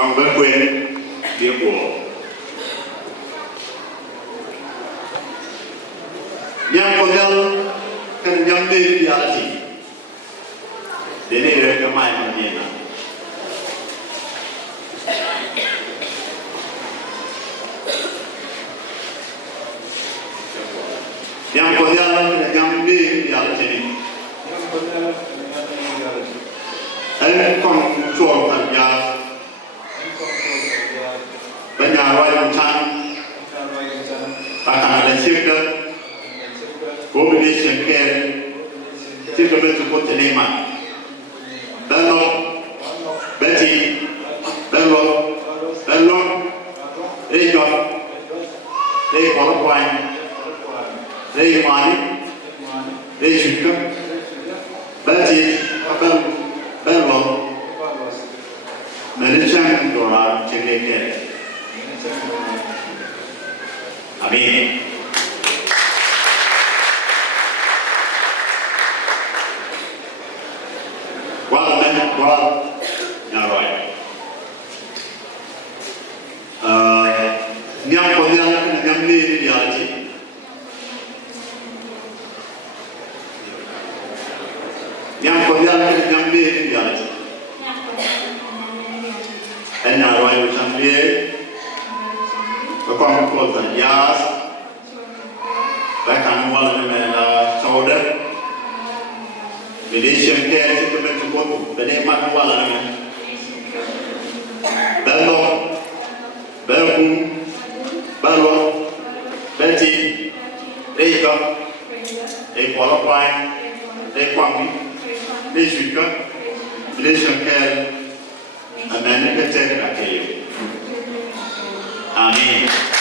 Koang Chuol Tharjiaath Yang Koang kan yang ni reality. Dene rekamai mandina. Yang Koang yang ni reality. Anh Koang Chuol Tharjiaath Nyaruach Ochan akan ada sirkel kombinasi sirkel sirkel tersebut terima belok beti belok rejok rejok rejmani rejukka beti belok merecang dolar cekek. Amin. Koang Nyaruach. Nyam Koang nyam ni reality. Nyam Koang nyam ni reality. And Nyaruach Ochan Koang Chuol Tharjiaath bahkan awal dengan saudara Malaysia kita mencukup penikmat awal dengan belok beti rejok qualify quang Malaysia kita Amerika cek Amin.